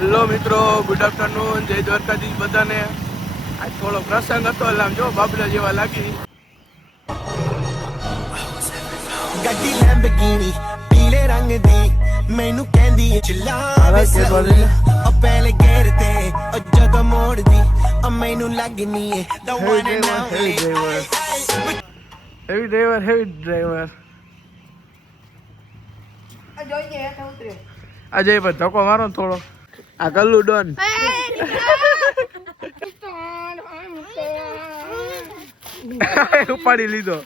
Hello મિત્રો, good afternoon, જય દ્વારકાધીશ બધાને. આજ થોડો પ્રસંગ હતો એટલે આમ જો બાબલા જેવા લાગી. ਗੱਡੀ ਲੈਂਬਗੀਨੀ ਪੀਲੇ ਰੰਗ ਦੀ ਮੈਨੂੰ ਕਹਿੰਦੀ ਏ ਚਲਾਵੇ ਸਲੋਲੀ ਉਹ ਪਹਿਲੇ ਗੇਰ ਤੇ ਉਹ ਜਦੋਂ ਮੋੜਦੀ ਉਹ ਮੈਨੂੰ ਲੱਗਨੀ ਏ the one and only heavy driver heavy driver Ajay ભાઈ ધક્કો મારો ને થોડો. આ કલ્લુ ડોન ઉપાડી લીધો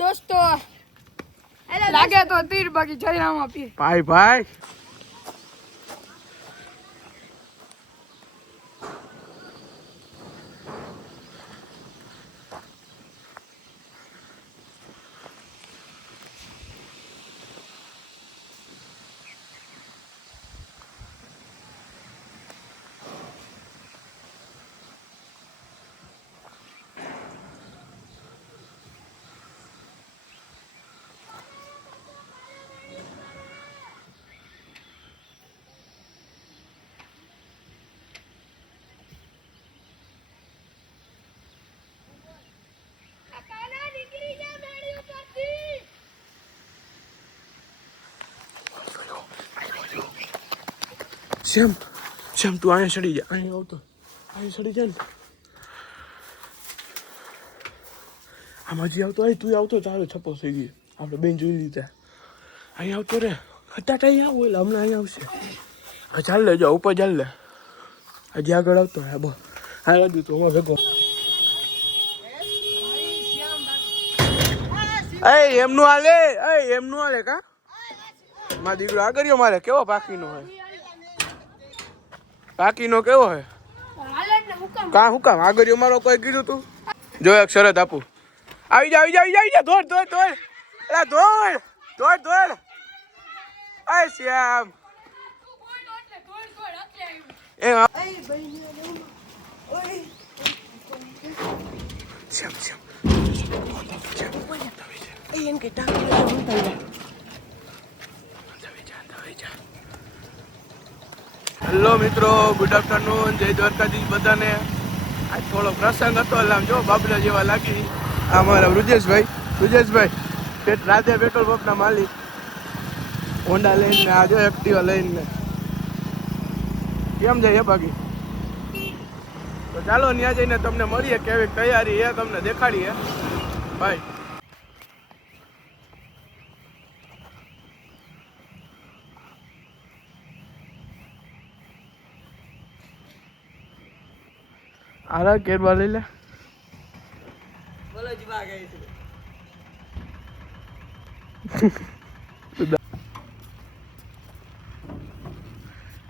દોસ્તો લાગે તો તીર બાકી જયરામ આપી ભાઈ ભાઈ. શ્યામ શ્યામ તું અહીંયા ચડી જા, અહીંયા આવતો, અહીંયા ચડી જા ને. આમ હજી આવતો, અહીં તું આવતો તારો છપ્પો થઈ ગયો. આપણે બેન જોઈ લીધા. અહીંયા આવતો રે, હટાટ અહીંયા આવો એટલે હમણાં અહીંયા આવશે. હા ચાલ લે, જો ઉપર ચાલ લે. હજી આગળ આવતો હા બો. હા રાજુ તું હું ભેગો. એમનું હાલે, એમનું હાલે કા મારા દીકરો આગળ મારે કેવો પાકીનો હોય. કાકીનો કેવો હે કા હું કામ આગળ મારો કોઈ કીધું તું. જો એક શરત આપું, આવી જા આવી જા આવી જા આવી જા. દોડ દોડ દોડ એલા દોડ દોડ દોડ. અય શ્યામ એ શ્યામ શ્યામ એમ કે હેલો મિત્રો, ગુડ આફ્ટરનૂન, જય દ્વારકાધીશ બધાને. આજ થોડો પ્રસંગ હતો એટલે આમ જો બાબલા જેવા લાગી. આ મારા રુજેશભાઈ રાધે પેટ્રોલ પંપના માલિક, હોન્ડા લઈને આ જો એક્ટિવા લઈને કેમ જાય બાકી. તો ચાલો ત્યાં જઈને તમને મળીએ, કેવી તૈયારી એ તમને દેખાડીએ ભાઈ. આરા કેરવા લઈ લે. બોલો જી ભાગે છે.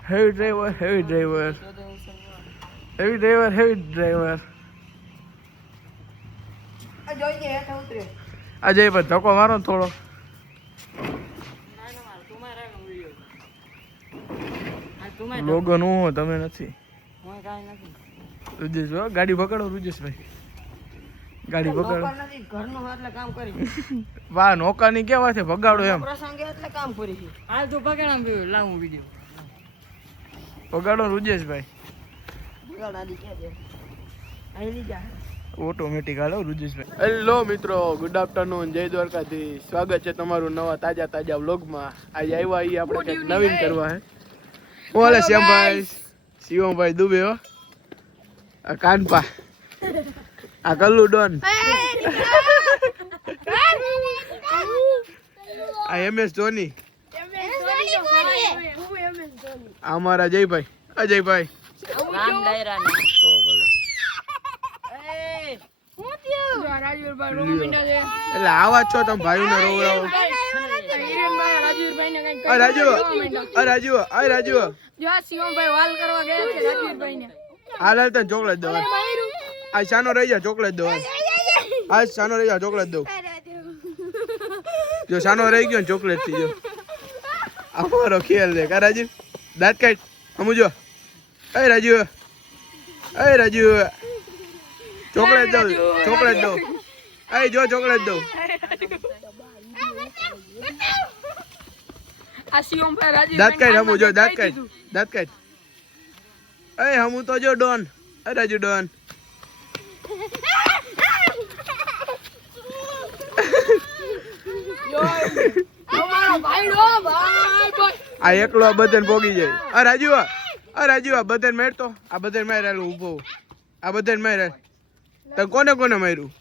Heavy driver heavy driver heavy driver heavy driver Ajay ભાઈ ધક્કો મારો ને થોડો. લોગો નું તમે નથી. રુજેશ ગાડી પકડો. રુજેશભાઈ ગાડી પકડો. ઘરનું એટલે કામ કરી વાહ નોકાની કેવા છે ભગાડો એમ પ્રસંગે એટલે કામ કરી હાલ તો પકડામ લાવું વિડિયો પગાડો રુજેશભાઈ. પકડાડી કે દે આઈ લીજા ઓટોમેટિક હાલો રુજેશભાઈ. હેલો મિત્રો, ગુડ આફ્ટરનૂન, જય દ્વારકાધીશ. સ્વાગત છે તમારું નવા તાજા વ્લોગમાં. આજે આવ્યા અહીં આપણે કંઈક નવીન કરવા હે. હું હાલે શ્યામભાઈ શિવમભાઈ દુબે હો. આ કાનપા આ કલ્લુ ડોન આ MS ધોની આ અમારા જયભાઈ અજયભાઈ રામ ડાયરા ને તો બોલો. એટલે આવા છો તમે ભાઈઓને રોવડાવો. રાજુ શિવમભાઈ વાલ કરવા ગયા છે રાજવીરભાઈ ને. હાલ તને ચોકલેટ દો. આ શાનો રહી જા ચોકલેટ દો. આ શાનો રહી જા ચોકલેટ દો. જો શાનો રહી ગયો ને ચોકલેટ થી જો અમારો ખેલ છે કા રાજુ. દાંત કાઢ સમજો. રાજુ ચોકલેટ દો જો ચોકલેટ દો. આ શિવમભાઈ રાજવીરભાઈ દાંત કાઢ સમજો. દાંત કાઢ એ હમું તો જો ડોન. અરે રાજુ ડોન. આ એકલો આ બધાને પોગી જાય. આ રાજુ આ બધાને મારતો. આ બધાને માર હાલ ઊભો. આ બધાને માર હાલ. તો કોને માર્યું?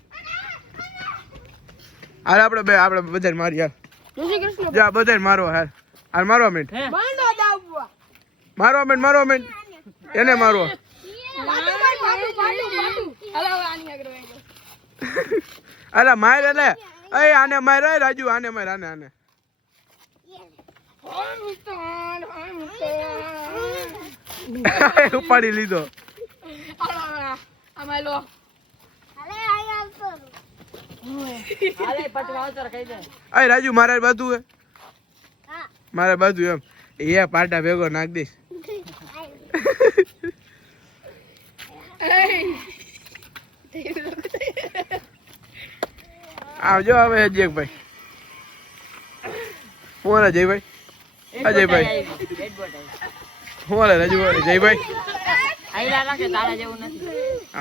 હાલ આપણે બધાને મારી હાલ. જા બધાને મારો હાલ. હાલ મારવા માંડ. મારવા માંડ. એને મારો. અલા માર એટલે એ આને માર રાજુ આને માર આને ઉપાડી લીધો. એ રાજુ મારા બાજુ હે મારા બાજુ એમ એ પાટા ભેગો નાખ દઈશ. આવજો હવે અજયભાઈ. હું હાલે જયભાઈ? અજયભાઈ હું હાલે રાજુભાઈ? જયભાઈ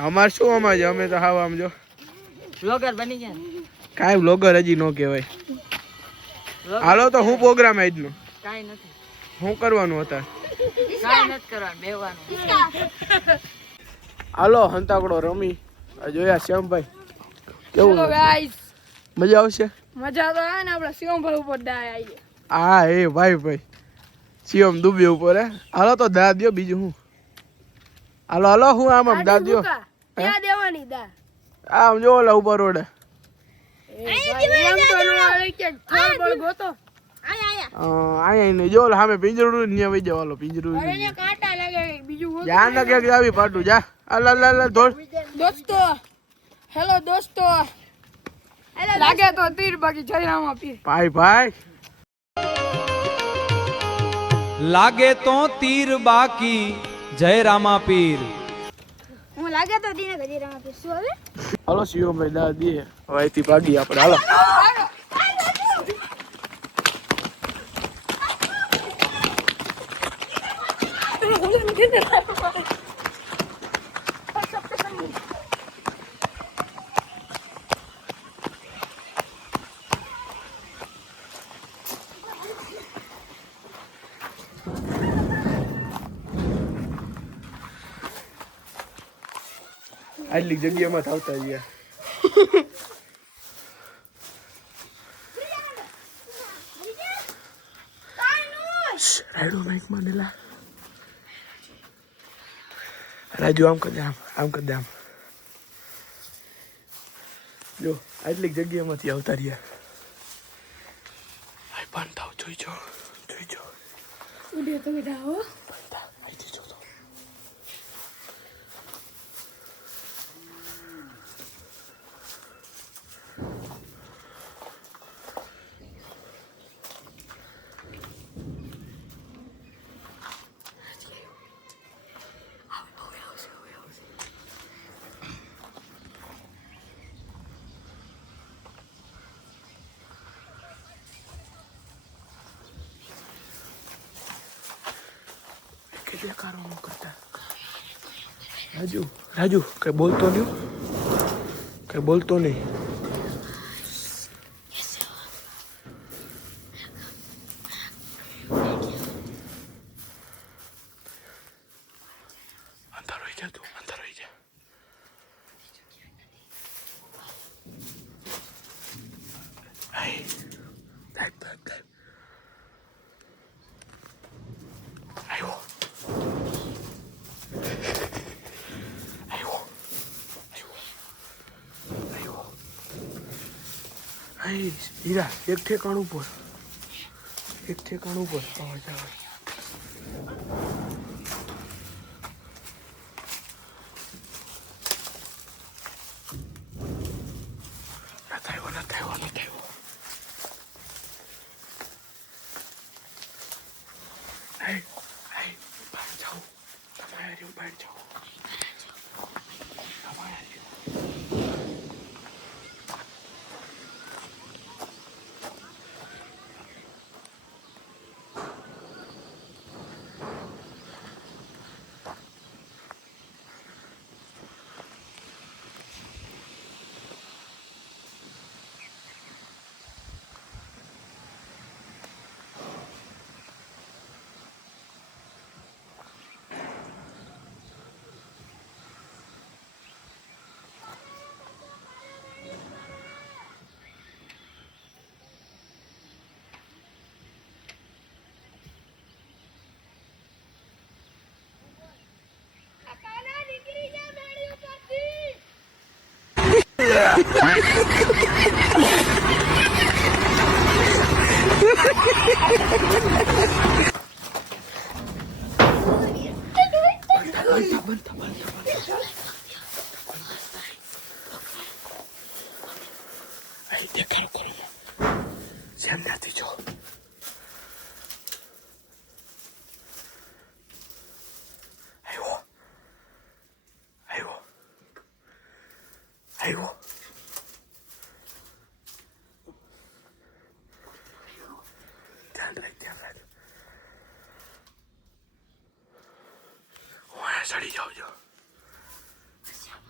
અમાર શું અમાર અમે તો હાવ આમ જો બ્લોગર બની ગયા. કાંઈ બ્લોગર હજી નો કહેવાય. હાલો તો હું પ્રોગ્રામ આજનો કાઈ નથી. શું કરવાનું હતા? કાઈ નથી કરવાનું, બેહવાનું. હાલો હંતાકડો રમી જોયા શ્યામભાઈ કેવું ગાઈસ મજા આવશે? મજા તો આવે ને આપણે શિવમભાઈ ઉપર ડાય આવીએ. હા એ ભાઈ શિવમ દુબે ઉપર હે. હાલો તો દા દ્યો બીજું હું. હાલો હું આમ દા દ્યો. ક્યાં દેવાની દા? આમ જો ઓલા ઉપર રોડે. અહીંયા જો સામે પિંજરું ને વહી જવાલો પિંજરું. કાંટા લાગે બીજું જા ને ક્યાંક આવી પાટું જા. અલા ધોળ. દોસ્તો હેલો દોસ્તો લાગે તો તીર બાકી જયરામા પીર. ભાઈ લાગે તો તીર બાકી જય રામા પીર. હું લાગે તો તીર જયરામા પીર. શું હવે? હાલો શિવમભાઈ દા દે હવે અહીંથી ભાગી આપણે. હાલો આટલી જગ્યામાં આવતા ગયા. રાયડો માઈક માં નેલા. રાજુ આમ કર દે આમ કર દે આમ. જો આટલી જગ્યામાંથી આવતા રહ્યા. ભાઈ બાંધતા જોઈ જો ઉડે તો બેટા હો. અહીંથી જો તો. બેકારો ન કરતા. રાજુ કઈ બોલતો નહીં. અંદર રહી જા તું. હીરા એક ઠેકાણું પર અવાજ આવે. નથી આવ્યો. બહાર જાઓ. તમારે બહાર જાઓ. અહીં દેખાડો કરો જેમ નથી જો આવ્યો ધ્યાન રાખ હું અહીંયા ચડી જાઉં છું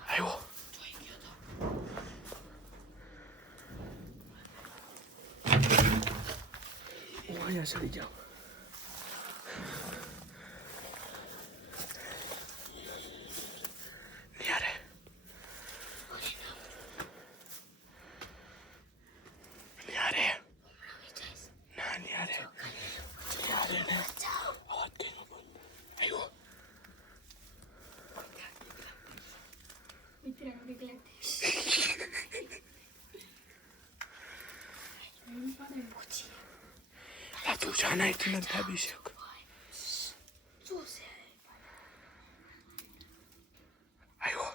આવ્યો હું અહીંયા ચડી જાઉં નિયારે નિયારે ના નિયારે નિયારે ને અવાજ કઈનો બોલ આવ્યો આ તું જાના તું નથી ભાભી શક આવ્યો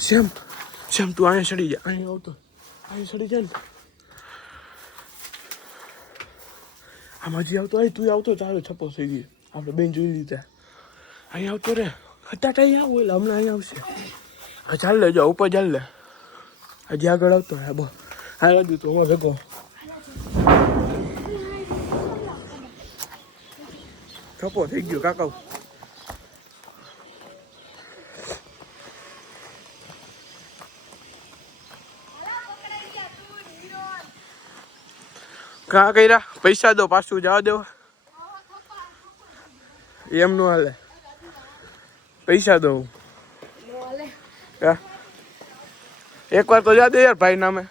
શ્યામ તું અહીંયા ચડી જા અહીંયા આવતો અહીંયા ચડી જા ને આમ હજી આવતો અહીં તું આવતો તારો છપ્પો થઈ ગયો આપણે બેન જોઈ લીધા અહીંયા આવતો રે હટાટ અહીંયા આવો એટલે હમણાં અહીંયા આવશે હા ચાલ લે જો ઉપર ચાલ લે હજી આગળ આવતો હા બસ હા રાજુ તું અમારે ભેગો છપ્પો થઈ ગયો કાકા કાં કર્યા પૈસા દો પાછું જવા દો એમ નો હાલે પૈસા દો એકવાર તો જા દે યાર ભાઈ નામે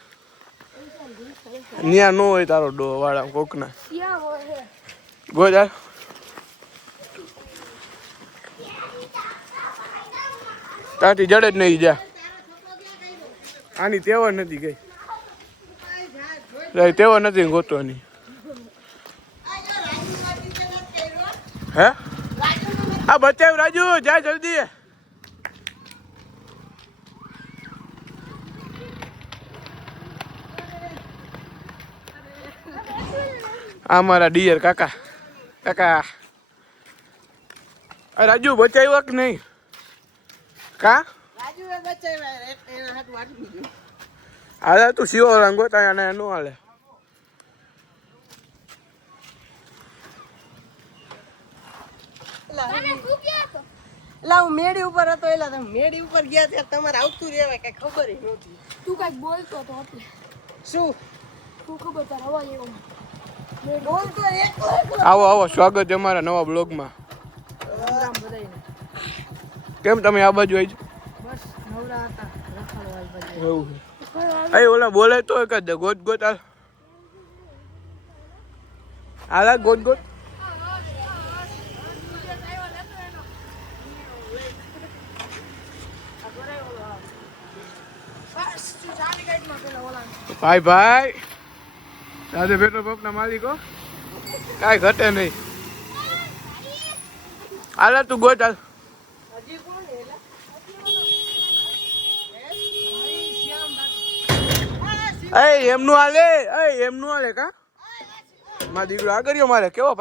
ન્યા નો હોય તારો ડો વાળા કોકના ગોજા તાથી જડે જ નહીં જા આની તેવા નથી ગઈ તેવો નથી ગોતવાની હે આ બચાવ રાજુ જા જલ્દી આ મારા ડિયર કાકા રાજુ બચાવ્યો કે નહીં કા હાલે તું શિવો રંગોતા અને નો હાલે હું મેડી ઉપર હતો એટલે તમે મેડી ઉપર ગયા ત્યારે તમારે આવતું રહેવાય કઈ ખબર નહોતી. તું કઈક બોલતો તો એટલે શું તું ખબર તાર અવાજ એવો બોલતો એકલો આવો સ્વાગત છે અમારા નવા બ્લોગમાં રામ બધાયને કેમ તમે આ બાજુ આવી બસ નવરા હતા રખડવા બધા એવું છે ઓલા બોલે તો એક જ ગોત હાલ ગોત ભાઈ આજે પેટ્રોલ પંપના માલિકો કાંઈ ઘટે નહીં હાલ તું ગોત હાલ એમનું હાલે કા મારો દીકરો આગળ્યો મારે કેવો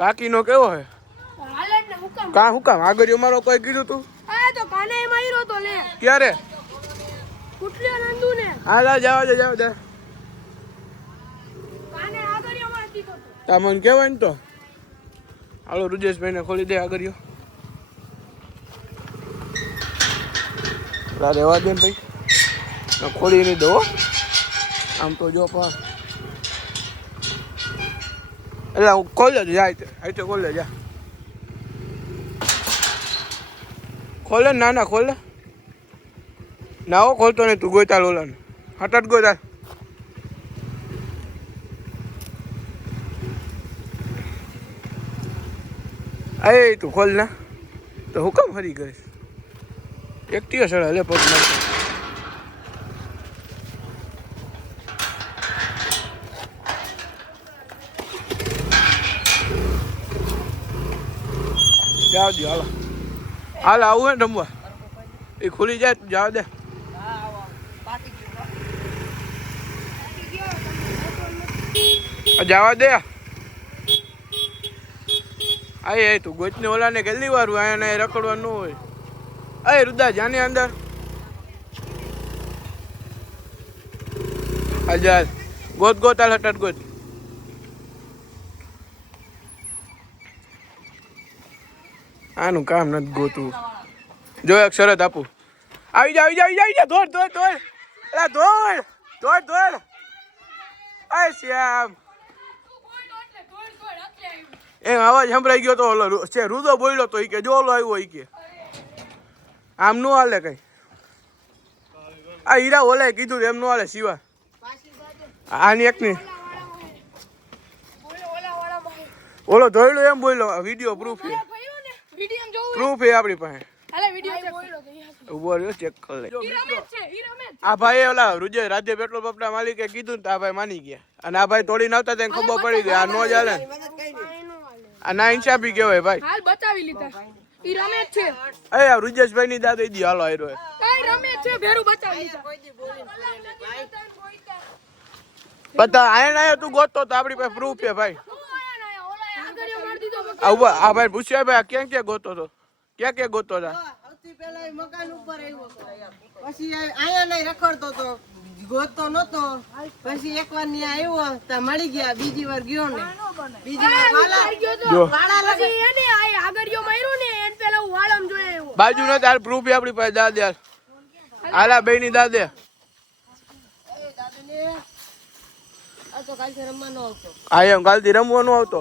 પાકીનો કેવો હે હાલે ને હુકમ કા હુકામ આગળ્યો મારો કોઈ કીધું તું આ તો કાને માર્યો તો લે ક્યારે કુટલ્યો નંદુ ને હાલા જાવ દે તમને કહેવાય ને તો હાલો રુજેશભાઈને ખોલી દે આગળ રહેવા દે ને ભાઈ ખોલી નહીં દો આમ તો જો પણ એટલે હું ખોલે જાય ખોલે જા ખોલે ના ના ખોલે ના હો ખોલતો નહીં તું ગોતાલ ઓલાને હટાટ ગોતાલ એ તું ખોલ ના તો હું કેમ ફરી કરીશ એકટીઓ સડા લે પગ નાખ જાવ દો હાલો હાલ આવું ને રમવા એ ખુલી જાય જાવ દે જવા દે આય તું ગોચને ઓલાને કેટલી વાર આને રખડવાનું હોય અય રુદા જાને અંદર હજાર ગોત ગોત હાલ હટાટ ગોત આનું કામ નથી ગોતું જો એક શરત આપું આવી જા દોડ એલા દોડ અય શ્યામ એ અવાજ સંભળાઈ ગયો તો ઓલો છે રુદો બોલ્યો તો ઈ કે જો ઓલો આવ્યો ઈ કે આમ નો હાલે કઈ આ હીરા ઓલે કીધું એમ નો હાલે શિવા આની એક ની ઓલો ધોયલો એમ બોલ્યો વિડીયો પ્રૂફ છે પ્રૂફ છે આપણી પાસે ઉભો રહ્યો ચેક કરી લે આ ભાઈ ઓલા રૂજે રાજ્ય પેટ્રોલ પંપના માલિકે કીધું ને તો આ ભાઈ માની ગયા અને આ ભાઈ તોડીને આવતા તેને ખબર પડી ગઈ આ નો ચાલે આ ના ઇન્સાફી કહેવાય ભાઈ હાલ બચાવી લીધા ઈ રમે છે એ આ રૂજેશભાઈ ની દાદ દી હાલો આયરો કઈ રમે છે ભેરું બચાવી લીધા પતા આયન આયો તું ગોતતો તો આપણી પાસે પ્રૂફ છે ભાઈ આ ભાઈ પૂછ્યા ભાઈ ક્યાં ગોતો તો ક્યાં ગોતો હતા સૌથી પહેલા એ મકાન ઉપર આવ્યો પછી આયા નહીં રખડતો તો ગોતતો નતો પછી એકવાર ની આવ્યો તો મળી ગયા બીજી વાર ગયો ને બીજી વાર વાળા લાગે એને આ આગળિયો માર્યો ને એન પેલા હું વાળમ જોઈ આવ્યો બાજુ ન તાર પ્રૂફ છે આપણી પાસે દાદ યાર આલા બેય ની દાદે દાદને આ તો કાલથી રમવાનો આવતો આ એમ કાલથી રમવાનો આવતો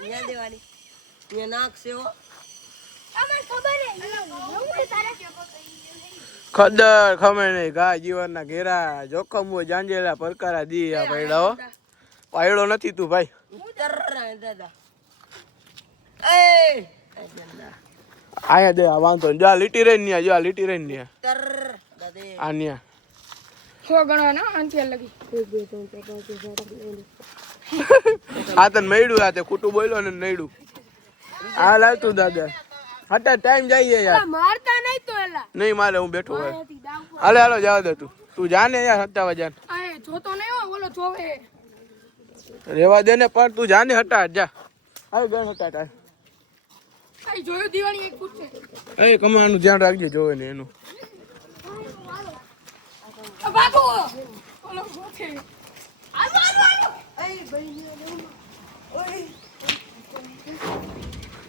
ન્યા દેવાની ન્યા નાક સેવો ખદર ખમે નહીં ઘા જીવનના ઘેરા જોખમ હોય જાંજેલા પરકારા દી આ પૈડા પાયડો નથી તું ભાઈ દાદા આયા દે આ વાંધો ને જા લીટી રહીને ન્યા જા લીટી રહીને ન્યા આ ન્યા સો ગણવાના અંતે લગી આ તને મેડું આ તે ખોટું બોલ્યો ને નડ્યું આ લાવ તું દાદા હટા ટાઈમ જાય યાર મારતા નહીં તો એલા નહીં મારે હું બેઠો હોય હાલે હાલો જવા દે તું જાને યાર હટાવા જાન આ જોતો નહીં હો ઓલો જોવે રેવા દે ને પણ તું જાને હટાટ જા હાલ બેન હટાટ હાલ આ જોયો દિવાળી એક પૂછે એ કમાવાનું ધ્યાન રાખજે જોવે ને એનું ભાગો ઓલો પૂછે આલો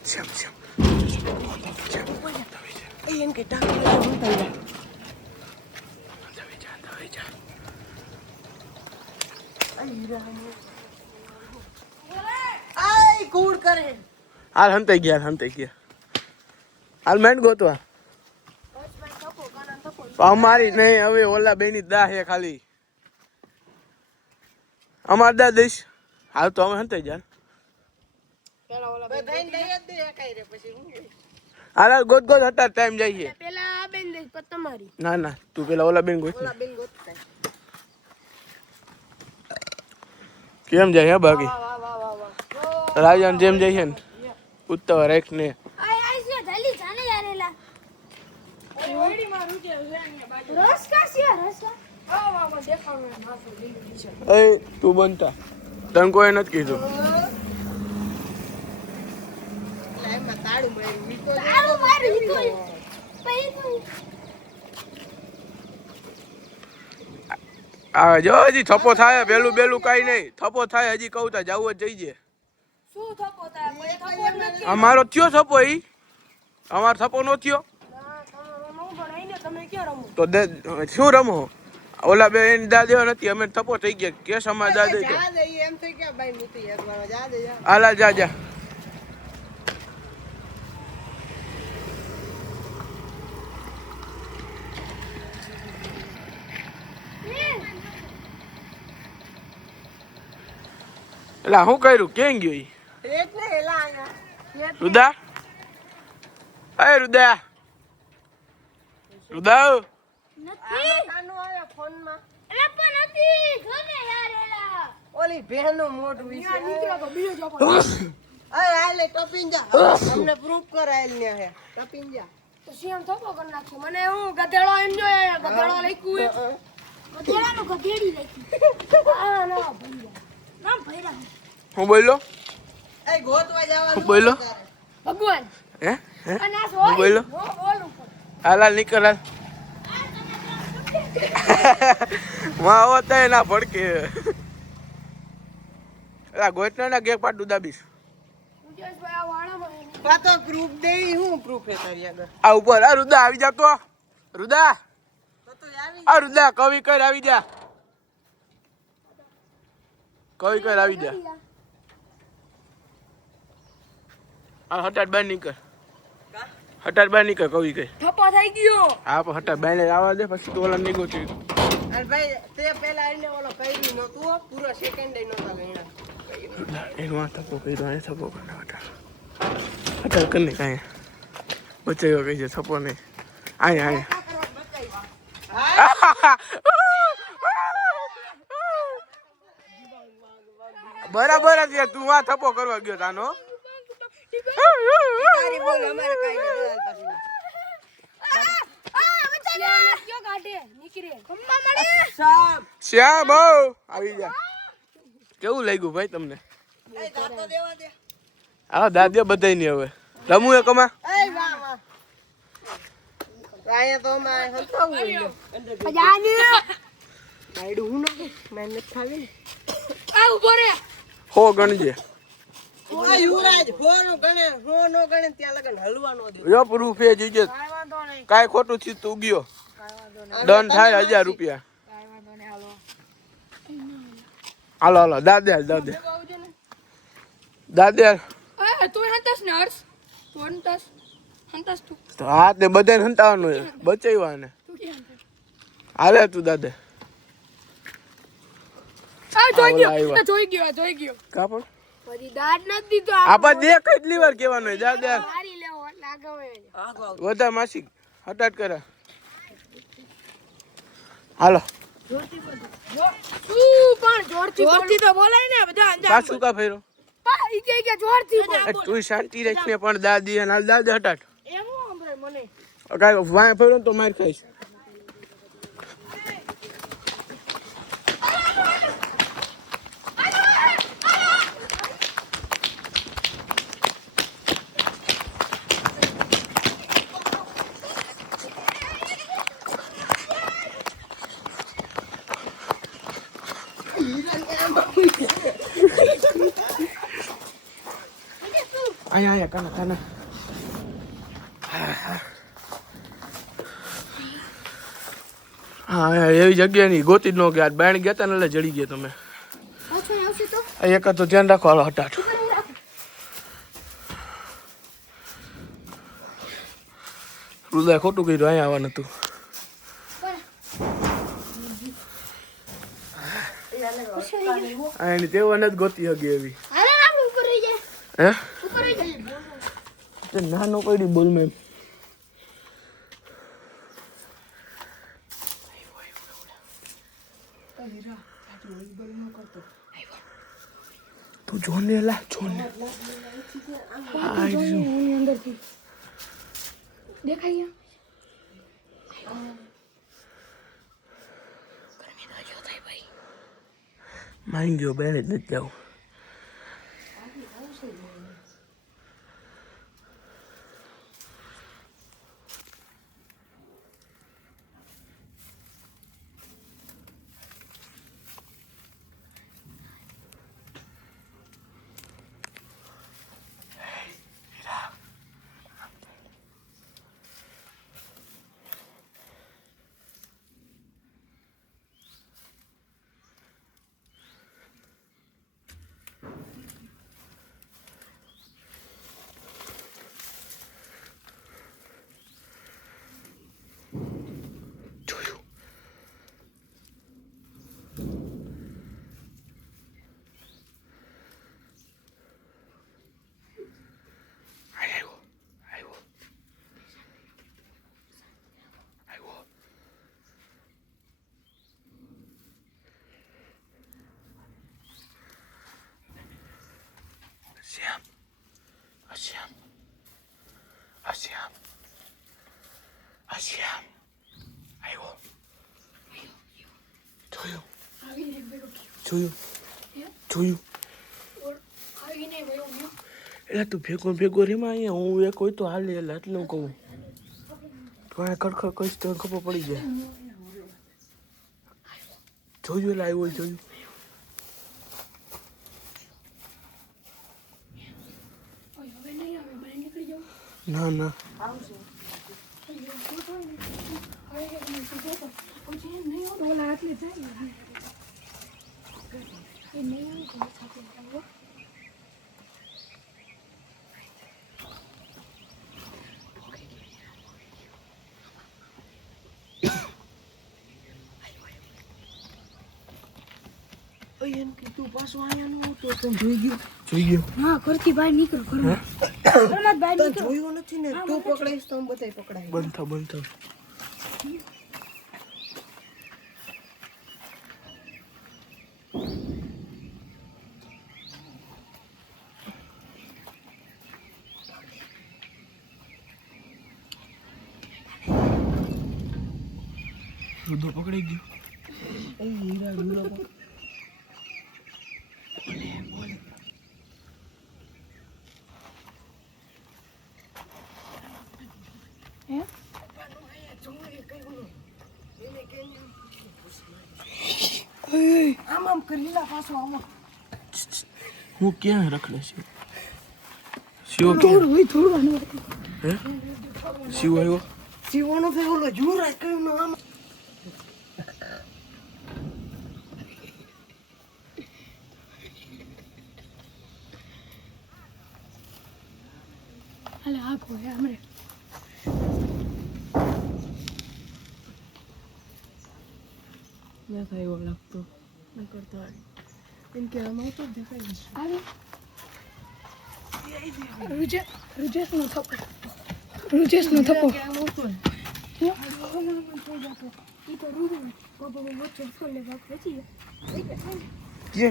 શ્યામ શ્યામ એમ કે ટાંકી આય કૂડ કરે હાલ હંતાઈ ગયા હાલ મેન ગોતવા અમારી નહીં હવે ઓલા બેની દા હે ખાલી અમાર દા દઈશ હાલ તો અમે હંતાઈ જાય બધાને દઈ જ દે કાઈ રે પછી હું હાલ ગોત હટા ટાઈમ જાય છે પેલા આ બેન દે તમારી ના ના તું પેલા ઓલા બેન ગોત બેન ગોતતા કેમ જાય હે બાકી વાહ વાહ વાહ વાહ રાજાન જેમ જાય છે ને ઉત્તવા રાખ ને આય છે જલ્દી જાને યારેલા ઓડી માં રૂકે રસ કા છે રસ કા વાહ વાહ દેખાવ ને માફો દીધી છે એ તું બનતા તને કોઈ નથી કીધું લાઈમાં તાળું માર્યું મીઠો આ જો હજી થપ્પો થાય પેલું બેલું કઈ નહીં થપ્પો થાય હજી કહું તા જવું જ જઈએ શું થપો થાય મને થપો જ નથી અમારો થયો થપ્પો ઈ અમારો થપ્પો નો થયો તમે ક્યાં રમો તો શું રમો ઓલા બે એની દા દેવા નથી અમે થપ્પો થઈ ગયા કેસ અમારે દા દઈ જા દે એમ થઈ ગયા ભાઈ મૂતી એકવાર જા દે જા આલા જા જા એલા શું કર્યું કેમ ગયો ઈ એટલે એલા આયા રુદા અરે રુદા રુદા નથી કાનો આયા ફોનમાં એલા પણ નથી જો ને યાર એલા ઓલી બહેનો મોઢું વિશે નીકળ્યો તો બીજો જોકો અરે આલે ટપીન જા અમને પ્રૂફ કરાયેલ ને હે ટપીન જા તો સીએમ થપો કરી નાખો મને હું ગધેડો એમ જો ગધેડો લખ્યું ગધેડાનું ગધેડી લખ્યું આ ના ભૈયા નામ ભૈરા હું બોલ્યો એ ગોતવા જવાનું હું બોલ્યો ભગવાન હે હે અને આ હું બોલ્યો બોલું હાલા નીકળ હાલ માં હોતા ના ભડકે એલા ગોટના ના ગેક પાટું દાબીશ મુકેશભાઈ આ વાણામાં પાતો પ્રૂફ દેઈ હું પ્રૂફ હે તારી આગળ આ ઉપર આ રુદા આવી જા તો રુદા તો આવી આ રુદા કવિ કર આવી જા કવિ કર આવી જા આ હટાટ બાર નીકળ હટાટ બાર નીકળ કવિ કઈ થપ્પો થઈ ગયો હા પણ હટાટ બાર આવવા દે પછી તો ઓલા નીકળો છે અને ભાઈ તે પહેલા એને ઓલો કર્યું નતું પૂરો સેકન્ડ એ નતા ગણ્યા એનું આ થપ્પો કર્યો આ થપ્પો કર્યો હટાટ હટાટ કરીને કાંઈ બચાવ્યો કઈ છે થપ્પો નહીં અહીંયા બરાબર જ છે તું આ થપ્પો કરવા ગયો તાનો તારી બોલ અમારે કાઈ નહીં પાછી કયો કાઢે નીકળે ખંભા મળે સાબ શ્યામ આવી જા કેવું લાગ્યું ભાઈ તમને એ દાતો દેવા દે હા દાદીઓ બધાય નહીં હવે રમવું એ કમા એ વાહ વાહ આયા તો અમારે હંતાવું હોય જાને નાઈડું હું નાખું મહેનત ખાવી આ ઉભો રે હો ગણજે આ યુવરાજ ફોન ગણે હો નો ગણે ત્યાં લગન હલવાનો દે યો પ્રૂફ એ જીજે કાઈ વાંધો નહીં કાંઈ ખોટું થયું તું ગયો દંડ થાય 1000 રૂપિયા કાઈ વાંધો નહીં હાલો હાલો હાલો દાદે દાદે એ તું હંતાસ ને હર્ષ તું હંતાસ તું તો હા તે બધાને હંતાવાનું બચાવ્યા ને તું કે હંતાસ હાલે તું દાદે આ જોઈ ગયો આવ્યા. જોઈ ગયો કાપડ પછી દાદ નથી દીધો આપા દે કેટલી વાર કહેવાનું હોય દાદે મારી લેવો લાગવે વધારે માસી હટાટ કરે હાલો તું પણ જોરથી તો બોલાય ને બધા અંજામ પાછું કા ફેરો પા ઈ કે જોરથી બોલ તું શાંતિ રાખીને પણ દાદી અને હાલ દાદે હટાટ એમ સાંભળે મને કાંઈ વાય ફેરો ને તો માર ખાઈશ અહીંયા કાના કાના હા એવી જગ્યા નહીં ગોતી જ ન ગયા બાણ ગયા તા ને એટલે જડી ગયા તમે આવશે તો આ એક તો ધ્યાન રાખો હાલો હટાટ રુદા ખોટું કર્યું અહીંયા આવવાનું હતું એની તેવા નથી ગોતી હગી એવી હાલે આપણે ઉપર રહી જાય હે ઉપર રહી જાય તે નાનો પડી બોલ મેં તું જોને લા જોને અંદરથી દેખાય માઈ ગયો બેન જ નથી જાવ જોયું જોયું એટલે તું ભેગો રેમાં અહીંયા હું એક હોય તો હાલે એટલે હું કહું તો અહીંયા ખડખડ કહીશ તો ખબર પડી જાય જોયું એટલે આવ્યો જોયું ના ના એમ કે તું પાછો આયા ન આવતો તો જોઈ ગયો હા ઘરથી બહાર નીકળો ઘરમાં ઘરમાં બહાર તો નીકળો જોયું નથી ને તું પકડાઈશ તો બધાય પકડાય બંધ થાવ રુદો પકડાઈ ગયો એ હીરા હીરો આમ કરી લા પાછો આમ હું ક્યાં રખડે છે શિવ ક્યાં હે શિવ આવ્યો જીવવાનો થઈ ઓલો જુરા કયું ના આમ હાલે આખો હે हमरे ના થાય એવો લાગતો ન કરતો એમ કે આમ આવતો દેખાય છે આવે રૂજેશ નો થપ્પો આમ આવતો ઈ તો રૂજે બાબા વચ્ચે છોલે બાપ વેચી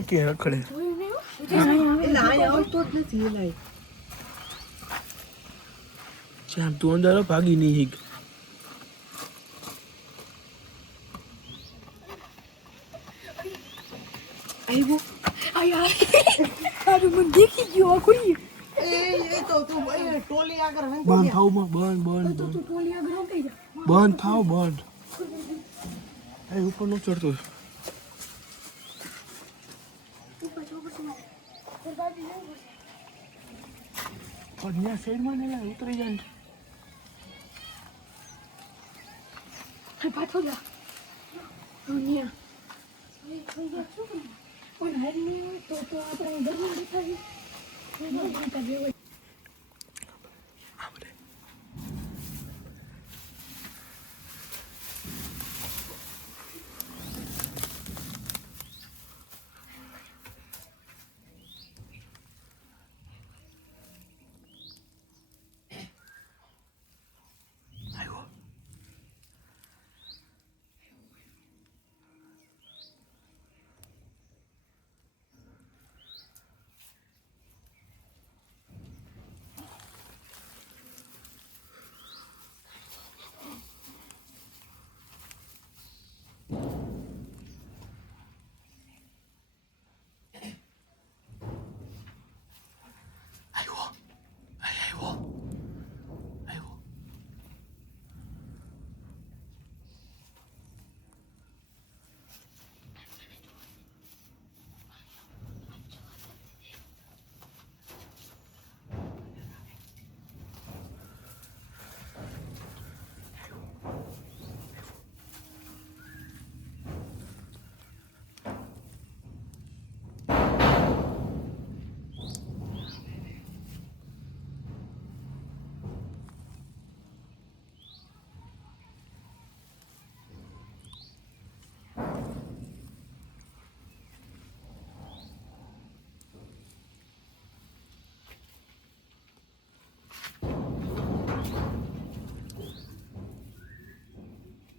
ક્યાં રખડે જોયું નહીં એટલે આયા આવતો જ નથી એલા શ્યામ તું અંદર ભાગી નહીં શીખ આવ્યો આયા અરે મને દેખી ગયો આ કોઈ એ તો તું ટોલી આગળ હંતો બંધ થાવ બંધ તો તું ટોલી આગળ રોકાઈ જા બંધ થાવ બંધ એ ઉપર નો ચડતો ઉપર બાજુ જવું પણ ત્યાં સાઈડમાં ને ઉતરી જાય પડશે પાછો જા દુનિયા થઈ ગયા શું પણ હેડ નહીં હોય તો આપણે ઘરમાં દેખાય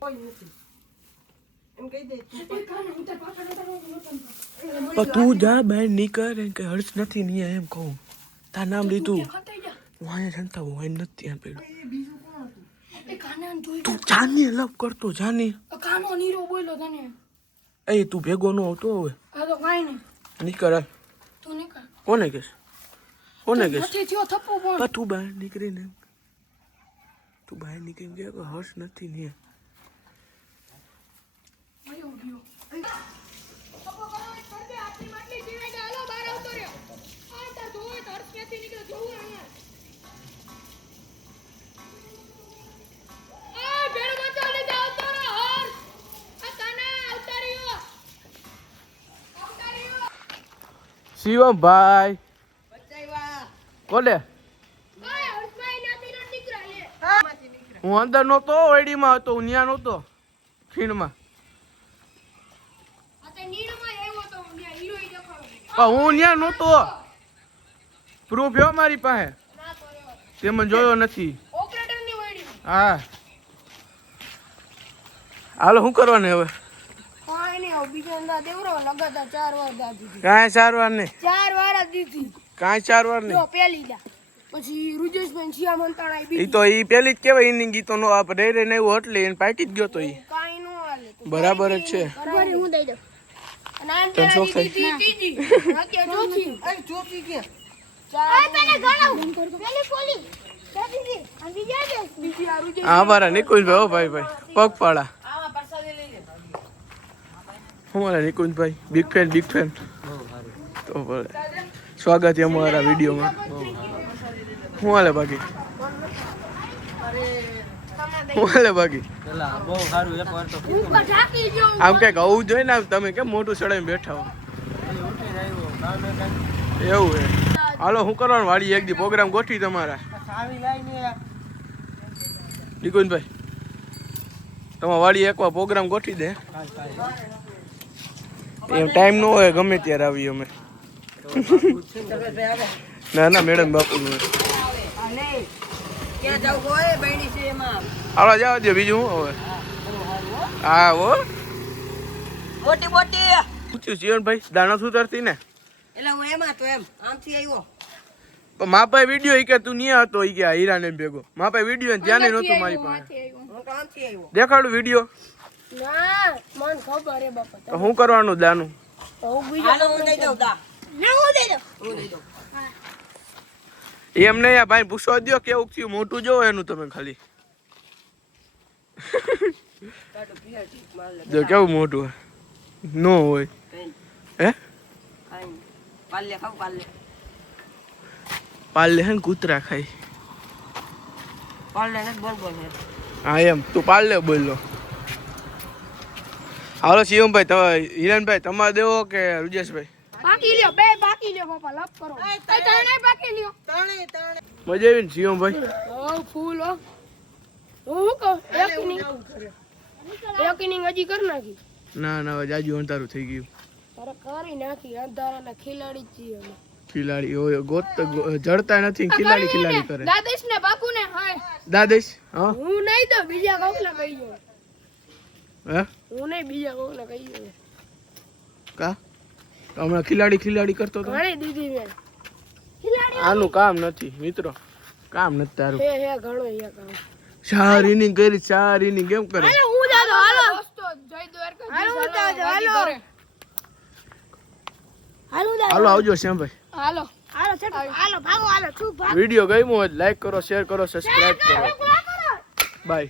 કોઈ નથી એમ કહી દે પણ તું જા બહાર નીકળ એમ કે હર્ષ નથી નહીં એમ કહું તાર નામ લીધું હું અહીંયા જનતા હું અહીં નથી ત્યાં પેલું બીજું કોણ હતું એ કાનાને જોઈ તું જાની લવ કરતો જાની કાનો નીરો બોલ્યો તને એ તું ભેગો ન આવતો હવે આ તો કાંઈ કાંઈ નહીં. નીકળ તું નીકળ. કોને કેસ નથી થયો થપ્પો પણ. તું બહાર નીકળીને કે કોઈ હર્ષ નથી ને આયો ગયો. થપ્પો કરો, પડદે આટલી માટલી જીવે કે હાલો બહાર આવતો રહ્યો. આ તાર ધોય તો હર્ષ ક્યાંથી નીકળે જોવું અહીંયા. આ ભેળ બચાવ લીધે આવતો રહ્યો હર્ષ. આ કાના આવતા રહ્યો. શિવમભાઈ કોને ઓય હર્ષભાઈ નાથી નો દીકરા લે. હું અંદર નહોતો ઓડીમાં હતો હું ત્યાં નહોતો ખીણમાં આ તે નીણમાં આવ્યો તો ત્યાં હીરો ઈ દેખાડો. પણ હું ત્યાં નહોતો પ્રૂફ હે મારી પાસે ના તો રહ્યો. તે મને જોયો નથી ઓપરેટર ની વડી. હા હાલો શું કરવાનું હવે કાંઈ નહીં હવે બીજા અંદા દેવરો લગાતાર 4 વાર દા દીધી. કાંઈ સારવાર નહીં 4 વાર જ દીધી. કાંઈ સારવાર જો નહીં પેલી દા. પછી રુજેશભાઈ શિયા મંતાણા એ બીજી. તો એ પેલી જ કેવાય એની ગીતો નો આપણે રે ને એવું એટલે એને પાકી જ ગયો તો એ કાંઈ નો હાલે તો. બરાબર જ છે બરાબર હું દઈ દઉં. અને આમ તને શોખ પેલા દીધી ત્રીજી. બાકી આ ચોથી. અરે ચોથી ક્યાં? ચાર. પેલે ગણાવ. પેલી પોલી. દીદી આ બીજા દે. બીજી આ રુજેશ. હા મારા નિકુંજભાઈ હો ભાઈ પગ પાડા હું મારા નિકુંજભાઈ બિગ ફેન તો ભલે સ્વાગત છે અમારા વિડીયોમાં હું હાલે બાકી ઉપર ઢાંકી જો. આમ કઈક આવું જોઈએ ને આમ તમે કેમ મોટું ચડાવીને બેઠા હો એવું હે હાલો શું કરવાનું વાડી એક દી પ્રોગ્રામ ગોઠવી તમારા નિકુંજભાઈ તમારા વાડી એકવાર પ્રોગ્રામ ગોઠવી દે એમ ટાઈમ ન હોય ગમે ત્યારે આવીએ અમે ના ના મેડમ બાપુ નું ક્યાં જાવ હોય બહેણી છે એમાં હાલો જવા દે બીજું શું હવે હા હો મોટી મોટી પૂછ્યું જીવનભાઈ દાણા સુધરતી ને એટલે હું એમાં તો એમ આમથી આવ્યો પણ માપાએ વિડીયો ઈ કે તું નહીં હતો ઈ કે આ હીરાને ભેગો માપાએ વિડીયો ધ્યાને નહોતું મારી પાસે હું તો આમથી આવ્યો દેખાડું વિડીયો ના મને ખબર હે બાપા. તો શું કરવાનું દાનું હું બીજો હાલો હું દઈ દઉં દા ના હું દઈ દઉં. હું દઈ દઉં એમ નહીં આ ભાઈ પૂછવા દ્યો કેવું થયું મોટું જોવો એનું તમે ખાલી જો કેવું મોટું હોય નો હોય હે પાલે ખાવ પાલે પાલે હે ને કૂતરા ખાય પાલે ને બોલ બોલ હા એમ તું પાલે બોલો હાલો શિવમભાઈ તમે હિરણભાઈ તમારે દેવો કે રૂજેશભાઈ બાકી લ્યો બે બાકી લ્યો બાપા લપ કરો. એ તણે બાકી લ્યો. તણે તણે મજા આવી ને શિવમભાઈ ઓ ફૂલ હો. હું કહું એક ઇનિંગ હજી કરી નાખી. ના ના હવે જાજુ અંધારું થઈ ગયું અરે કરી નાખી અંધારાના ખિલાડી જ છીએ અમે. ખિલાડી હોય જડતા નથી ખિલાડી કરે દાદેશ ને બાપુ ને હાય દાદેશ હા હું નહીં તો બીજા કોકને કહી દઉં. હે હું નહીં બીજા કોકને કહી દઉં. કા હમણાં ખિલાડી કરતો હતો ઘણી દીધી મેં ખિલાડી આનું કામ નથી મિત્રો કામ નથી તારું હે ઘણો હે કામ. 4 ઇનિંગ કરી 4 ઇનિંગ કેમ કરે હાલો હું જાતો હાલો દોસ્તો જય દ્વારકા હાલો હું જાતો હાલો હાલો હાલો આવજો શ્યામભાઈ હાલો હાલો ચલો હાલો ભાગો હાલો તું ભાગ વિડીયો ગમ્યો હોય લાઈક કરો શેર કરો સબસ્ક્રાઇબ કરો કરો બાય